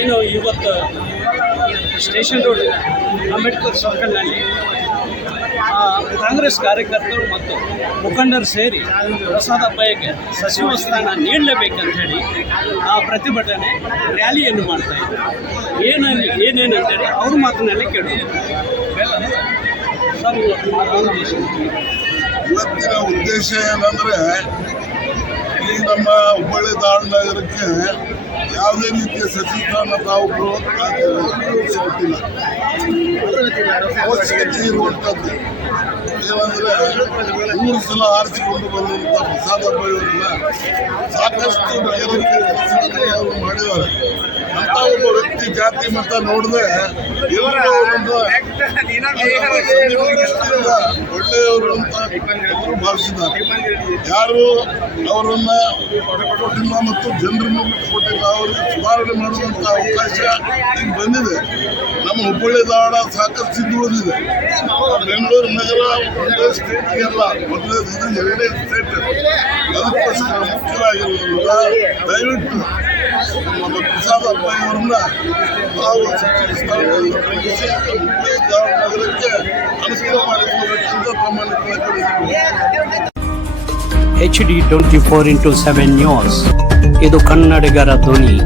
ಏನು ಇವತ್ತು station road Ambedkar ಸರ್ಕಲ್ನಲ್ಲಿ Congress ಕಾರ್ಯಕರ್ತರು ಮತ್ತು ಮುಖಂಡರು ಸೇರಿ ಪ್ರಸಾದ ಅಪ್ಪಯ್ಯಗೆ ಸಚಿವ ಸ್ಥಾನ ನೀಡಲೇಬೇಕಂತ ಹೇಳಿ ಆ ಪ್ರತಿಭಟನೆ ರ್ಯಾಲಿಯನ್ನು ಮಾಡ್ತಾಯಿದ್ರು. ಏನೇನಂತೇಳಿ ಅವ್ರ ಮಾತಿನಲ್ಲಿ ಕೇಳೋದು. ಸರ್, ಇವತ್ತಿನ ಉದ್ದೇಶ ಏನಂದರೆ, ಈ ನಮ್ಮ ಹುಬ್ಬಳ್ಳಿ ಧಾರವಾಡ ಯಾವುದೇ ರೀತಿಯ ಸಚಿವ ತಾವು ಕೊಟ್ಟಿಲ್ಲ. ಅವಶ್ಯಕತೆ ಇರುವಂಥದ್ದು ಏನಂದರೆ, 3 ಸಲ ಆರಿಸಿಕೊಂಡು ಬಂದಂಥ ಪ್ರಸಾದ ಅಪ್ಪಯ್ಯವರನ್ನ ಸಾಕಷ್ಟು ನಗರಕ್ಕೆ ಅವರು ಮಾಡಿದ್ದಾರೆ. ಅಂತ ಒಬ್ಬ ವ್ಯಕ್ತಿ ಜಾತಿ ಮತ ನೋಡದೆ ಎಲ್ಲರೂ ಒಳ್ಳೆಯವರು ಅಂತ ಅವರು ಭಾವಿಸಿದ್ದಾರೆ. ಯಾರು ಅವರನ್ನ ಕೊಟ್ಟಿಲ್ಲ ಮತ್ತು ಜನರನ್ನು ಕೊಟ್ಟಿಲ್ಲ. ಅವರಿಗೆ ಸುಧಾರಣೆ ಮಾಡುವಂಥ ಅವಕಾಶ ಈಗ ಬಂದಿದೆ. ನಮ್ಮ ಹುಬ್ಬಳ್ಳಿ ಧಾರವಾಡ ಸಾಕಷ್ಟು ಸಿದ್ಧುಳಿದಿದೆ. ಬೆಂಗಳೂರು ನಗರ ಒಂದೇ ಸ್ಟೇಟ್ ಎಲ್ಲ ಮೊದಲೇ ಎರಡೇ ಸ್ಟೇಟ್. ಅದಕ್ಕೋಸ್ಕರ ಮುಖ್ಯವಾಗಿರುವುದರಿಂದ ದಯವಿಟ್ಟು ನಮ್ಮ ಪ್ರಸಾದ ಅಪ್ಪಯ್ಯವರನ್ನ ನಾವು ಸಚಿವ ಸ್ಥಾನದಲ್ಲಿ ಹುಬ್ಬಳ್ಳಿ ಧಾರವಾಡ ನಗರಕ್ಕೆ ಅನುಕೂಲ ಮಾಡಿಕೊಡಬೇಕೆಂದು ಪ್ರಾಮಾಣಿಕವಾಗಿ HD 24x7 ನ್ಯೂಸ್, ಇದು ಕನ್ನಡಿಗರ ಧ್ವನಿ.